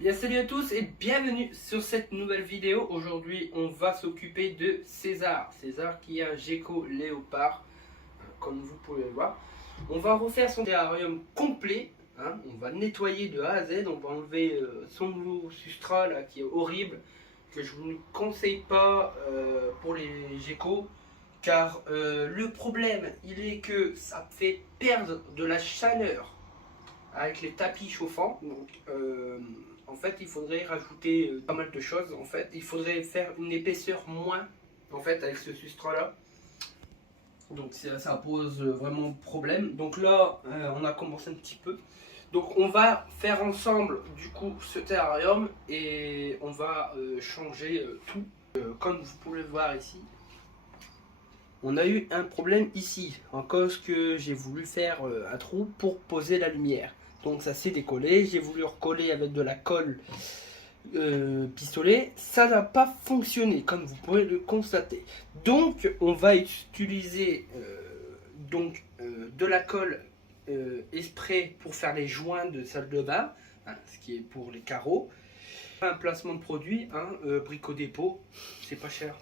Bien salut à tous et bienvenue sur cette nouvelle vidéo. Aujourd'hui on va s'occuper de César. César qui est un gecko léopard, comme vous pouvez le voir. On va refaire son terrarium complet, hein. On va nettoyer de A à Z, on va enlever son nouveau substrat là, qui est horrible, que je vous conseille pas pour les geckos. Car le problème il est que ça fait perdre de la chaleur avec les tapis chauffants. Donc en fait il faudrait rajouter pas mal de choses. En fait il faudrait faire une épaisseur moins en fait avec ce substrat là. Donc ça pose vraiment problème. Donc là on a commencé un petit peu. Donc on va faire ensemble du coup ce terrarium et on va changer tout. Comme vous pouvez le voir ici, on a eu un problème ici en cause que j'ai voulu faire un trou pour poser la lumière. Donc ça s'est décollé, j'ai voulu recoller avec de la colle pistolet, ça n'a pas fonctionné comme vous pouvez le constater. Donc on va utiliser de la colle spray pour faire les joints de salle de bain, hein, ce qui est pour les carreaux. Un placement de produit, hein, Brico Dépôt, c'est pas cher.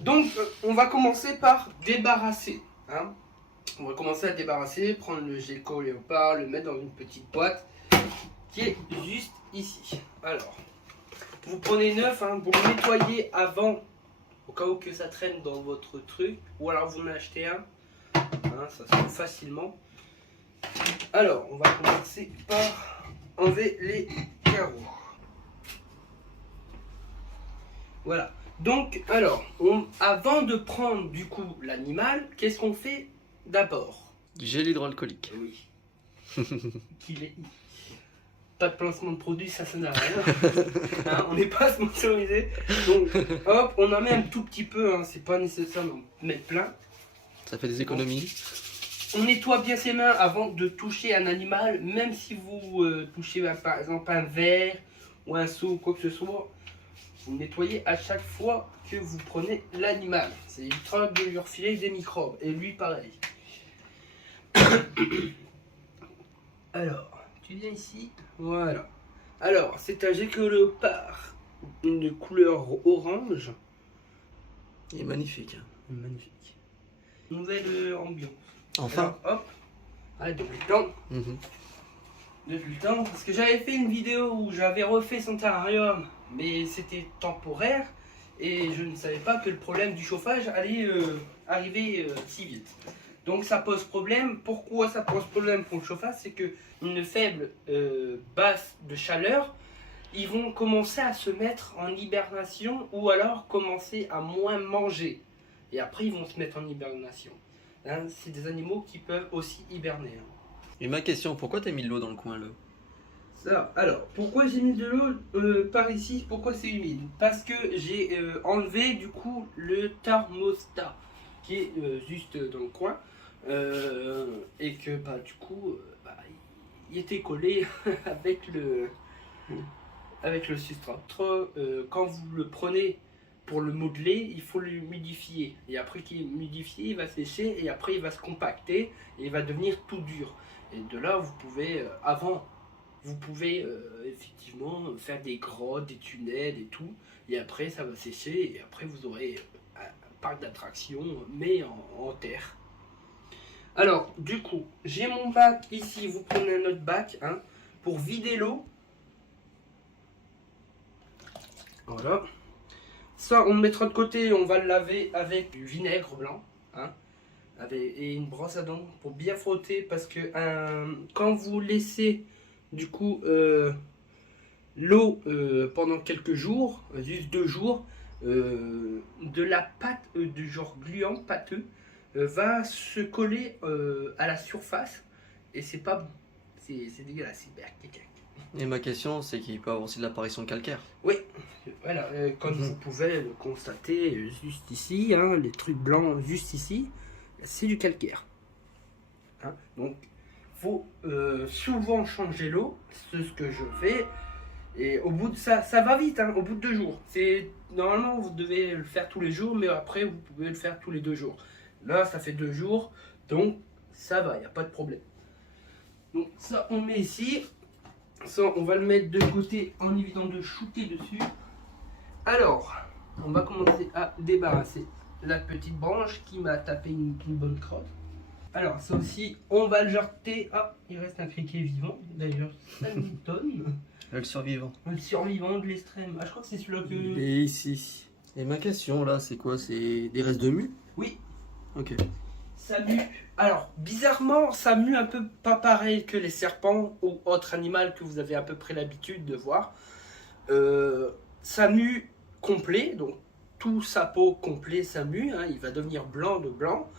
Donc on va commencer par débarrasser, hein. On va commencer à débarrasser, prendre le gecko léopard, le mettre dans une petite boîte qui est juste ici. Alors, vous prenez neuf, hein, vous le nettoyez avant, au cas où que ça traîne dans votre truc, ou alors vous en achetez un, hein, ça se fait facilement. Alors, on va commencer par enlever les carreaux. Voilà. Donc, alors, avant de prendre du coup l'animal, qu'est-ce qu'on fait d'abord? Du gel hydroalcoolique. Oui. Qu'il est... Pas de placement de produit, ça n'a rien. Hein, on n'est pas sponsorisé. Donc, hop, on en met un tout petit peu, hein, c'est pas nécessaire d'en mettre plein. Ça fait des économies. On nettoie bien ses mains avant de toucher un animal, même si vous touchez par exemple un verre ou un seau ou quoi que ce soit. Vous nettoyez à chaque fois que vous prenez l'animal. C'est ultra de lui refiler des microbes. Et lui, pareil. Alors, tu viens ici. Voilà. Alors, c'est un gecko léopard. Une couleur orange. Il est magnifique. Magnifique. Nouvelle ambiance. Enfin. Alors, hop. Ah, depuis le temps. Depuis le temps. Parce que j'avais fait une vidéo où j'avais refait son terrarium. Mais c'était temporaire et je ne savais pas que le problème du chauffage allait arriver si vite. Donc ça pose problème. Pourquoi ça pose problème pour le chauffage? C'est que une faible base de chaleur, ils vont commencer à se mettre en hibernation ou alors commencer à moins manger. Et après ils vont se mettre en hibernation. Hein, c'est des animaux qui peuvent aussi hiberner. Hein. Et ma question, pourquoi t'as mis de l'eau dans le coin là? Ça, alors, pourquoi j'ai mis de l'eau par ici? Pourquoi c'est humide? Parce que j'ai enlevé du coup le thermostat qui est juste dans le coin et que bah du coup il était collé avec le substrat. Quand vous le prenez pour le modeler, il faut l'humidifier et après qu'il est humidifié, il va sécher et après il va se compacter et il va devenir tout dur. Et de là, vous pouvez vous pouvez effectivement faire des grottes, des tunnels et tout. Et après, ça va sécher. Et après, vous aurez un parc d'attractions, mais en terre. Alors, du coup, j'ai mon bac ici. Vous prenez un autre bac, hein, pour vider l'eau. Voilà. Ça, on le mettra de côté. On va le laver avec du vinaigre blanc. Hein, et une brosse à dents pour bien frotter. Parce que quand vous laissez... Du coup, l'eau pendant quelques jours, juste 2 jours, de la pâte du genre gluant, pâteux, va se coller à la surface et c'est pas bon. C'est dégueulasse, c'est berk. Et ma question, c'est qu'il peut avoir aussi de l'apparition calcaire. Oui, voilà, comme vous pouvez le constater juste ici, hein, les trucs blancs juste ici, c'est du calcaire. Hein, donc, faut souvent changer l'eau, c'est ce que je fais. Et au bout de ça va vite, hein, au bout de 2 jours. Normalement, vous devez le faire tous les jours, mais après, vous pouvez le faire tous les 2 jours. Là, ça fait 2 jours, donc ça va, il n'y a pas de problème. Donc ça, on met ici. Ça, on va le mettre de côté en évitant de shooter dessus. Alors, on va commencer à débarrasser la petite branche qui m'a tapé une bonne crotte. Alors, ça aussi, on va le jeter. Ah, il reste un criquet vivant. D'ailleurs, ça nous donne. Le survivant. Le survivant de l'extrême. Ah, je crois que c'est celui-là que... Et ici. Et ma question là, c'est quoi? C'est des restes de mue? Oui. Ok. Ça mue. Alors, bizarrement, ça mue un peu pas pareil que les serpents ou autres animaux que vous avez à peu près l'habitude de voir. Ça mue complet, donc tout sa peau complet, ça mue. Hein, il va devenir blanc de blanc.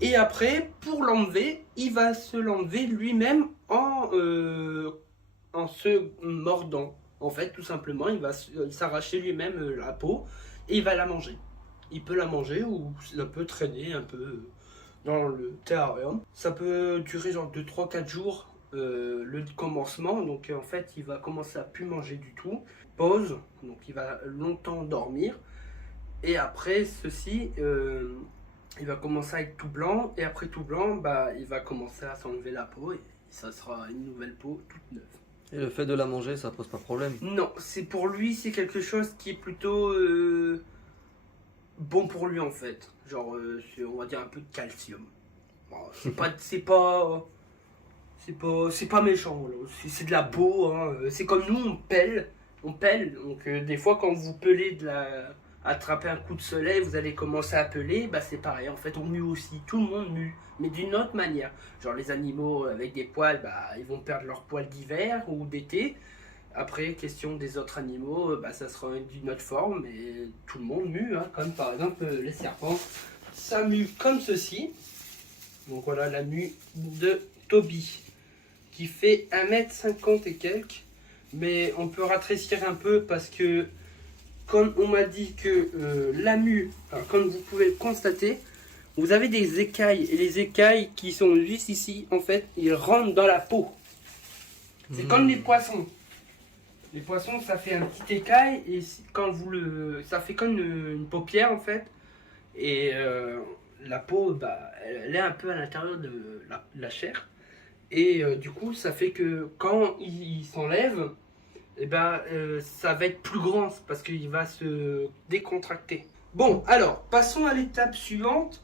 Et après, pour l'enlever, il va se l'enlever lui-même en se mordant. En fait, tout simplement, il va s'arracher lui-même la peau et il va la manger. Il peut la manger ou ça peut traîner un peu dans le terrarium. Ça peut durer genre de 3-4 jours le commencement. Donc en fait, il va commencer à plus manger du tout. Pause, donc il va longtemps dormir. Et après ceci, il va commencer à être tout blanc. Et après tout blanc, bah, il va commencer à s'enlever la peau. Et ça sera une nouvelle peau toute neuve. Et le fait de la manger, ça pose pas de problème? Non, c'est pour lui, c'est quelque chose qui est plutôt bon pour lui en fait. Genre, on va dire un peu de calcium. Bon, c'est pas méchant. Voilà. C'est de la peau. Hein. C'est comme nous, on pèle. Donc des fois, quand vous pelez attraper un coup de soleil, vous allez commencer à peler. Bah c'est pareil. En fait, on mue aussi. Tout le monde mue, mais d'une autre manière. Genre les animaux avec des poils, bah ils vont perdre leurs poils d'hiver ou d'été. Après, question des autres animaux, bah, ça sera d'une autre forme, mais tout le monde mue, hein, comme par exemple les serpents. Ça mue comme ceci. Donc voilà la mue de Toby, qui fait 1,50 m et quelques. Mais on peut ratrécir un peu parce que, comme on m'a dit que la mue, enfin, comme vous pouvez le constater, vous avez des écailles. Et les écailles qui sont juste ici, en fait, ils rentrent dans la peau. C'est comme les poissons. Les poissons, ça fait un petit écaille et quand ça fait comme une paupière en fait. Et la peau, bah, elle est un peu à l'intérieur de la chair. Et du coup, ça fait que quand il s'enlève, et ben, ça va être plus grand parce qu'il va se décontracter. Bon, alors, passons à l'étape suivante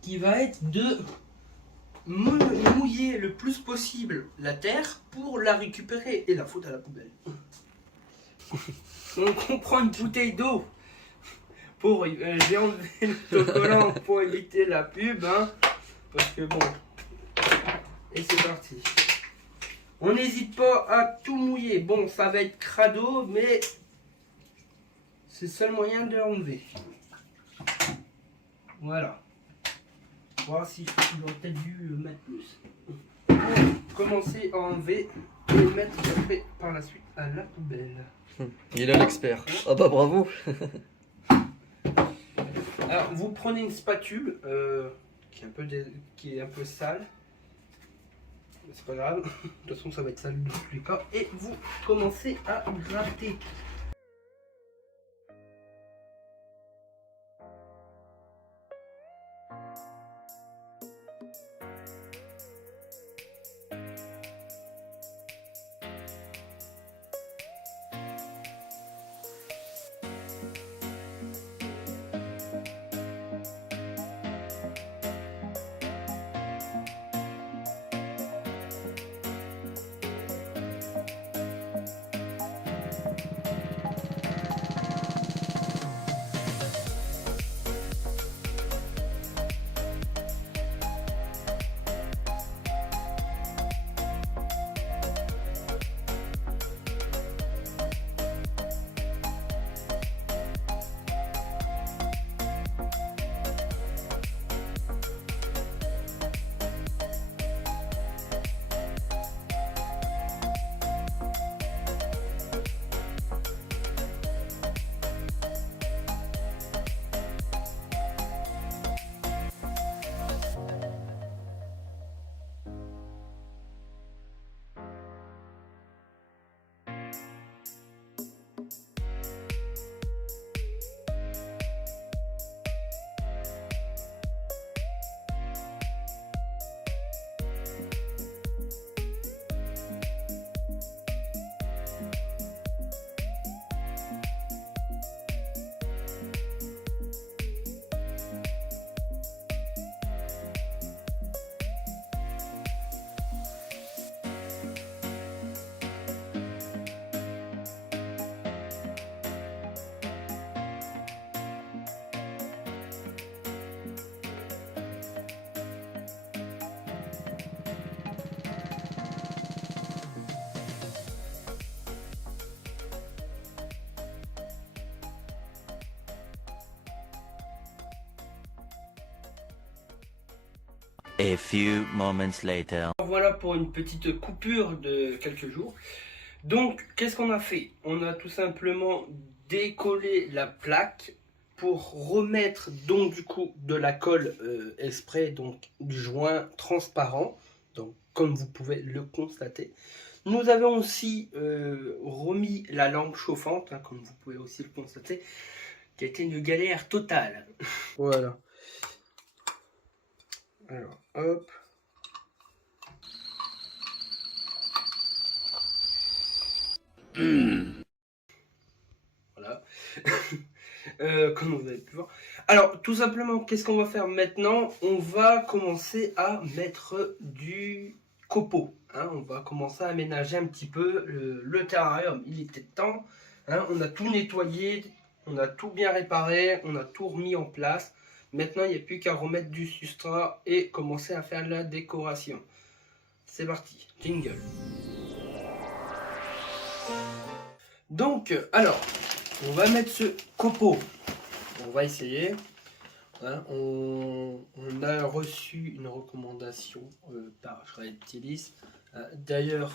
qui va être de mouiller le plus possible la terre pour la récupérer et la foutre à la poubelle. Donc on prend une bouteille d'eau pour j'ai enlevé l'autocollant pour éviter la pub, hein, parce que bon. Et c'est parti. On n'hésite pas à tout mouiller. Bon, ça va être crado, mais c'est le seul moyen de l'enlever. Voilà. Voir si j'aurais peut-être dû mettre plus. Pour commencer à enlever et mettre après par la suite à la poubelle. Il est l'expert. Ah bah bravo. Alors vous prenez une spatule qui est un peu sale. C'est pas grave. De toute façon ça va être sale dans tous les cas. Et vous commencez à gratter. A few moments later. Voilà pour une petite coupure de quelques jours. Donc, qu'est-ce qu'on a fait? On a tout simplement décollé la plaque pour remettre donc du coup de la colle exprès, donc du joint transparent, donc comme vous pouvez le constater. Nous avons aussi remis la lampe chauffante, hein, comme vous pouvez aussi le constater, qui a été une galère totale. Voilà. Alors, hop. Voilà. Comme vous avez pu voir. Alors, tout simplement, qu'est-ce qu'on va faire maintenant? On va commencer à mettre du copeaux. Hein, on va commencer à aménager un petit peu le terrarium. Il était temps. Hein, on a tout nettoyé, on a tout bien réparé, on a tout remis en place. Maintenant, il n'y a plus qu'à remettre du substrat et commencer à faire la décoration. C'est parti, jingle. Donc, alors, on va mettre ce copeau. On va essayer. Hein, on a reçu une recommandation par Reptilis. D'ailleurs,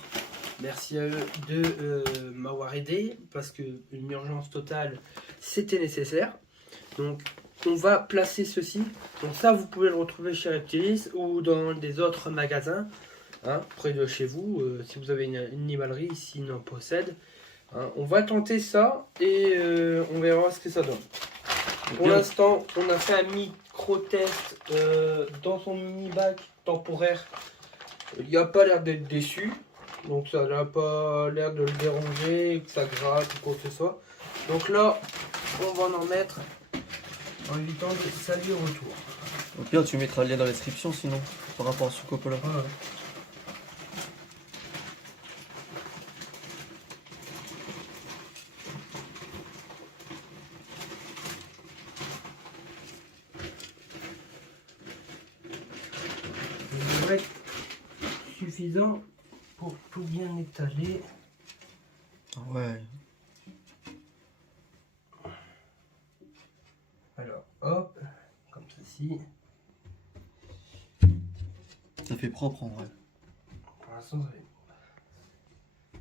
merci à eux de m'avoir aidé parce qu'une urgence totale, c'était nécessaire. Donc, on va placer ceci. Donc ça, vous pouvez le retrouver chez Reptilis ou dans des autres magasins, hein, près de chez vous. Si vous avez une animalerie, s'ils en possèdent. Hein, on va tenter ça et on verra ce que ça donne. Pour l'instant, on a fait un micro-test dans son mini-bac temporaire. Il n'a pas l'air d'être déçu. Donc ça n'a pas l'air de le déranger, que ça gratte ou quoi que ce soit. Donc là, on va en mettre en évitant de salir autour. Au pire, tu mettras le lien dans la description sinon, par rapport à ce copeau là. Voilà. Il devrait être suffisant pour tout bien étaler. Ouais. Alors, hop, comme ceci. Ça fait propre en vrai. Pour l'instant, ça fait...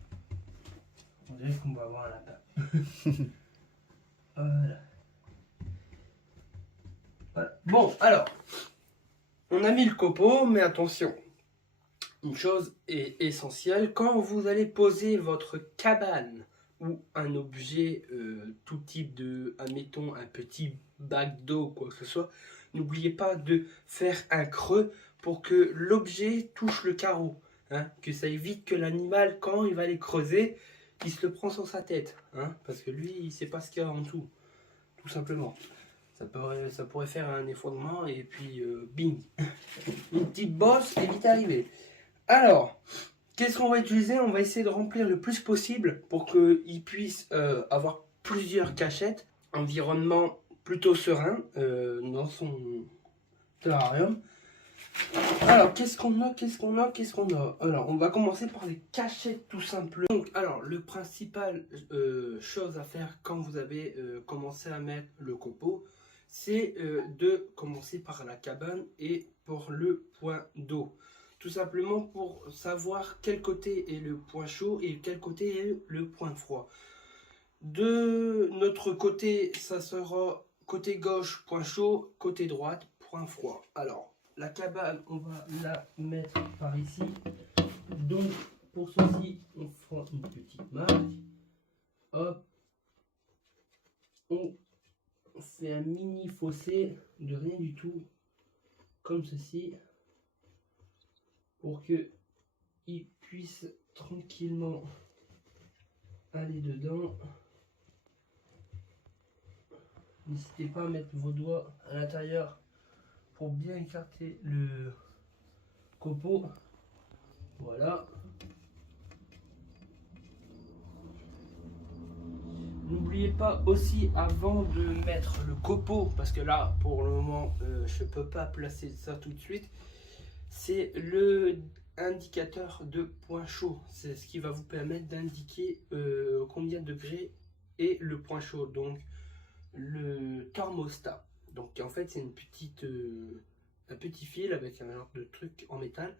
On dirait qu'on va avoir un lapin. Voilà. Voilà. Bon, alors, on a mis le copeau, mais attention, une chose est essentielle, quand vous allez poser votre cabane ou un objet, tout type de, admettons, un petit bac d'eau, quoi que ce soit, n'oubliez pas de faire un creux pour que l'objet touche le carreau, hein, que ça évite que l'animal, quand il va les creuser, il se le prend sur sa tête, hein, parce que lui, il ne sait pas ce qu'il y a en dessous, tout simplement. Ça pourrait faire un effondrement et puis bing, une petite bosse est vite arrivée. Alors, qu'est-ce qu'on va utiliser? On va essayer de remplir le plus possible pour qu'il puisse avoir plusieurs cachettes. Environnement plutôt serein dans son terrarium. Alors, qu'est-ce qu'on a? Alors, on va commencer par les cachettes tout simplement. Donc, alors, le principal chose à faire quand vous avez commencé à mettre le copeau, c'est de commencer par la cabane et pour le point d'eau. Tout simplement pour savoir quel côté est le point chaud et quel côté est le point froid. De notre côté, ça sera côté gauche, point chaud, côté droite, point froid. Alors, la cabane, on va la mettre par ici. Donc, pour ceci, on fera une petite marque. Hop. On fait un mini fossé de rien du tout, comme ceci, pour que il puisse tranquillement aller dedans. N'hésitez pas à mettre vos doigts à l'intérieur pour bien écarter le copeau. Voilà. N'oubliez pas aussi, avant de mettre le copeau, parce que là pour le moment je ne peux pas placer ça tout de suite, c'est le indicateur de point chaud. C'est ce qui va vous permettre d'indiquer combien de degrés est le point chaud, donc le thermostat. Donc en fait c'est une petite un petit fil avec un genre de truc en métal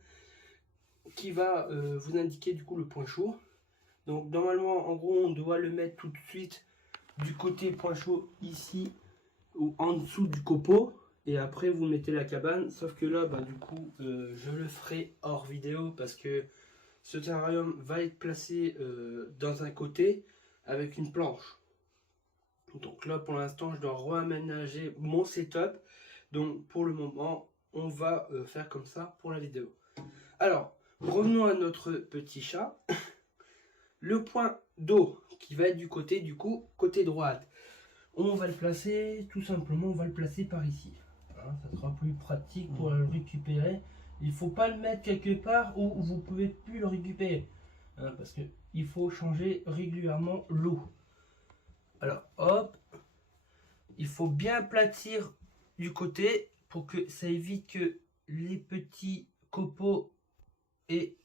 qui va vous indiquer du coup le point chaud. Donc normalement en gros on doit le mettre tout de suite du côté point chaud ici ou en dessous du copeau et après vous mettez la cabane, sauf que là du coup je le ferai hors vidéo parce que ce terrarium va être placé dans un côté avec une planche. Donc là pour l'instant je dois réaménager mon setup, donc pour le moment on va faire comme ça pour la vidéo. Alors revenons à notre petit chat. Le point d'eau qui va être du côté côté droite, on va le placer tout simplement, on va le placer par ici, hein, ça sera plus pratique pour le récupérer. Il faut pas le mettre quelque part où vous pouvez plus le récupérer, hein, parce que il faut changer régulièrement l'eau. Alors hop, il faut bien aplatir du côté pour que ça évite que les petits copeaux aient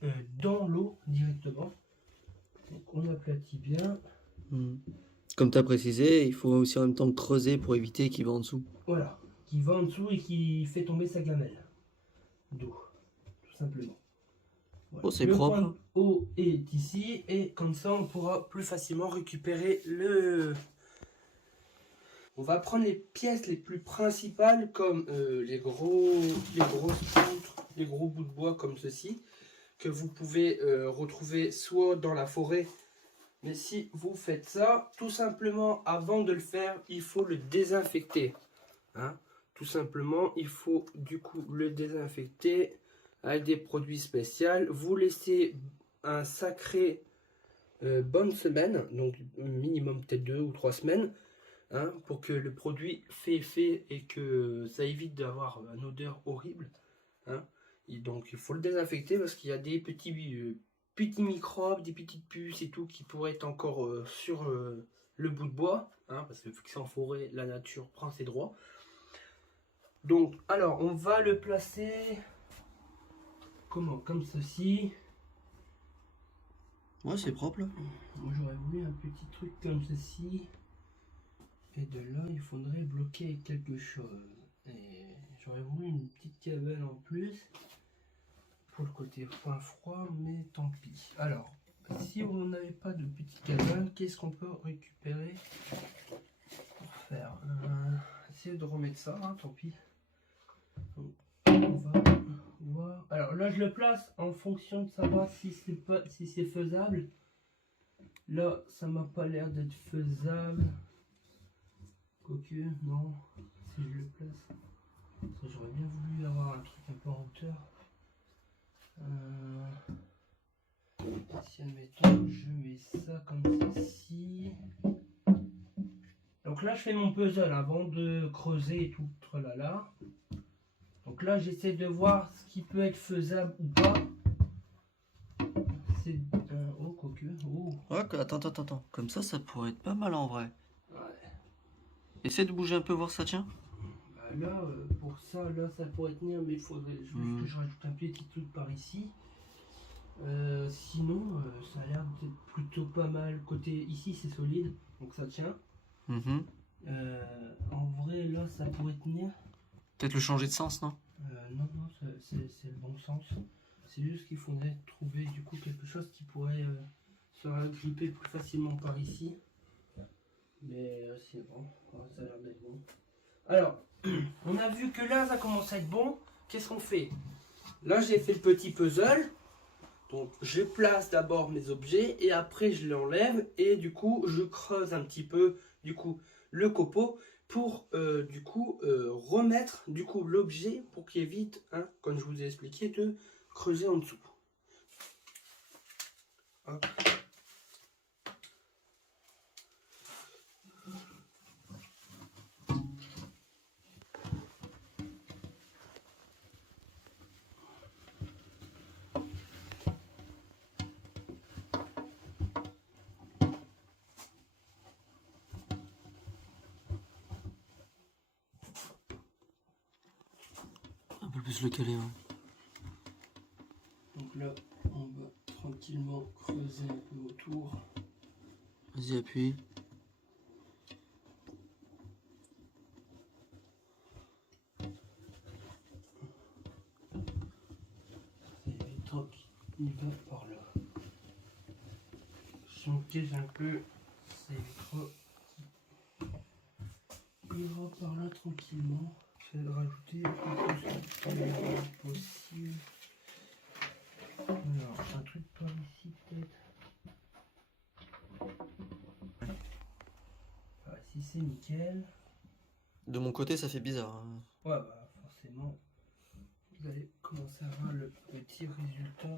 dans l'eau directement. Donc on aplatit bien. Comme tu as précisé, il faut aussi en même temps creuser pour éviter qu'il va en dessous. Voilà, qui va en dessous et qui fait tomber sa gamelle d'eau, tout simplement. Voilà. Oh, c'est le propre. Le point d'eau est ici et comme ça on pourra plus facilement récupérer le... On va prendre les pièces les plus principales comme les grosses poutres, les gros bouts de bois comme ceci, que vous pouvez retrouver soit dans la forêt. Mais si vous faites ça, tout simplement, avant de le faire, il faut le désinfecter. Hein? Tout simplement, il faut du coup le désinfecter avec des produits spéciaux. Vous laissez un sacré bonne semaine, donc minimum peut-être 2 ou 3 semaines, hein, pour que le produit fait effet et que ça évite d'avoir une odeur horrible. Hein? Et donc il faut le désinfecter parce qu'il y a des petits microbes, des petites puces et tout qui pourraient être encore sur le bout de bois, hein, parce que vu que c'est en forêt, la nature prend ses droits. Donc, alors, on va le placer comment? Comme ceci. Ouais, c'est propre là. Moi, j'aurais voulu un petit truc comme ceci. Et de là, il faudrait bloquer quelque chose. Et j'aurais voulu une petite cabane en plus pour le côté point froid, mais tant pis. Alors, si on n'avait pas de petite cabane, qu'est-ce qu'on peut récupérer pour faire essayer de remettre ça, hein, tant pis. Donc, on va voir. Alors là, je le place en fonction de savoir si c'est faisable. Là, ça m'a pas l'air d'être faisable. Quoique, non. Si je le place, j'aurais bien voulu avoir un truc un peu en hauteur. Si admettons je mets ça comme ceci. Donc là je fais mon puzzle avant de creuser et tout tralala. Donc là j'essaie de voir ce qui peut être faisable ou pas. C'est oh quoique. Oh. Ouais, attends. Comme ça pourrait être pas mal en vrai. Ouais. Essaie de bouger un peu, voir si ça tient. Bah là pour ça, là ça pourrait tenir, mais il faudrait juste que je rajoute un petit truc par ici. Sinon ça a l'air d'être plutôt pas mal. Côté ici c'est solide, donc ça tient. En vrai là ça pourrait tenir. Peut-être le changer de sens, non? Non, c'est le bon sens. C'est juste qu'il faudrait trouver du coup quelque chose qui pourrait se gripper plus facilement par ici. Mais c'est bon, ça a l'air d'être bon. Alors, on a vu que là ça commence à être bon. Qu'est-ce qu'on fait? Là j'ai fait le petit puzzle. Donc je place d'abord mes objets et après je l'enlève et du coup je creuse un petit peu du coup le copeau pour remettre du coup l'objet pour qu'il évite, hein, comme je vous ai expliqué, de creuser en dessous. Hop. Un peu plus le caler, ouais. Donc là, on va tranquillement creuser un peu autour. Vas-y, appuie. par là. J'encaisse un peu ces vitres. Il va par là tranquillement. J'essaie de rajouter le plus possible. Alors, un truc par ici peut-être. Voilà, si c'est nickel. De mon côté, ça fait bizarre, hein. Ouais, bah forcément, vous allez commencer à voir le petit résultat.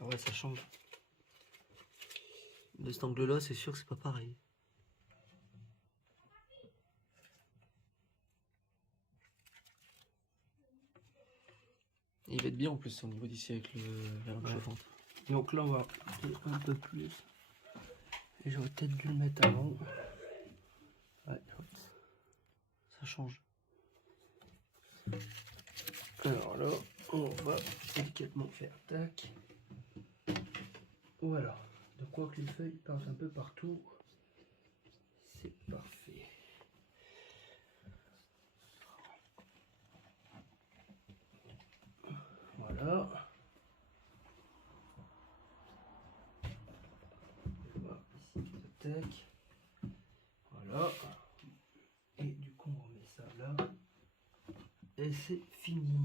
Ah ouais, ça change. De cet angle-là, c'est sûr que c'est pas pareil. Il va être bien en plus au niveau d'ici avec la lampe chauffante. Donc là, on va monter un peu plus. Et j'aurais peut-être dû le mettre avant. Ouais. Ça change. Alors là, on va délicatement faire tac. Voilà. De quoi que les feuilles partent un peu partout. C'est parfait. Voilà. On va ici, tac. Voilà. Et du coup, on remet ça là. Et c'est fini.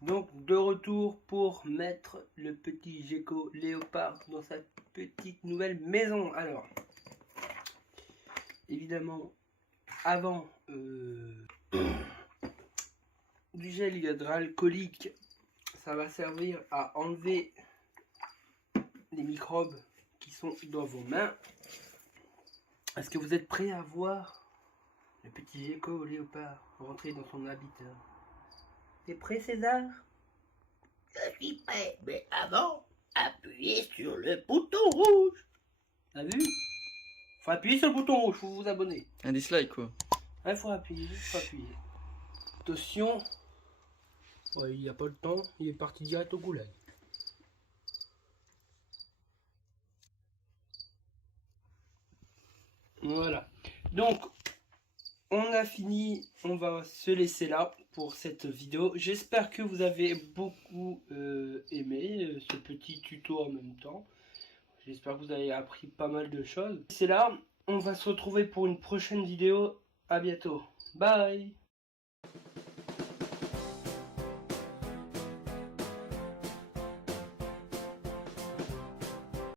Donc de retour pour mettre le petit gecko léopard dans sa petite nouvelle maison. Alors, évidemment, avant du gel hydroalcoolique, ça va servir à enlever les microbes qui sont dans vos mains. Est-ce que vous êtes prêts à voir le petit gecko léopard rentrer dans son habitat? T'es prêt, César? Je suis prêt, mais avant, appuyez sur le bouton rouge. T'as vu? Faut appuyer sur le bouton rouge, faut vous abonner. Un dislike quoi. Il faut appuyer, faut appuyer. Attention. Ouais, il n'y a pas le temps, il est parti direct au goulag. Voilà. Donc, on a fini, on va se laisser là pour cette vidéo. J'espère que vous avez beaucoup aimé ce petit tuto en même temps. J'espère que vous avez appris pas mal de choses. C'est là, on va se retrouver pour une prochaine vidéo. À bientôt. Bye.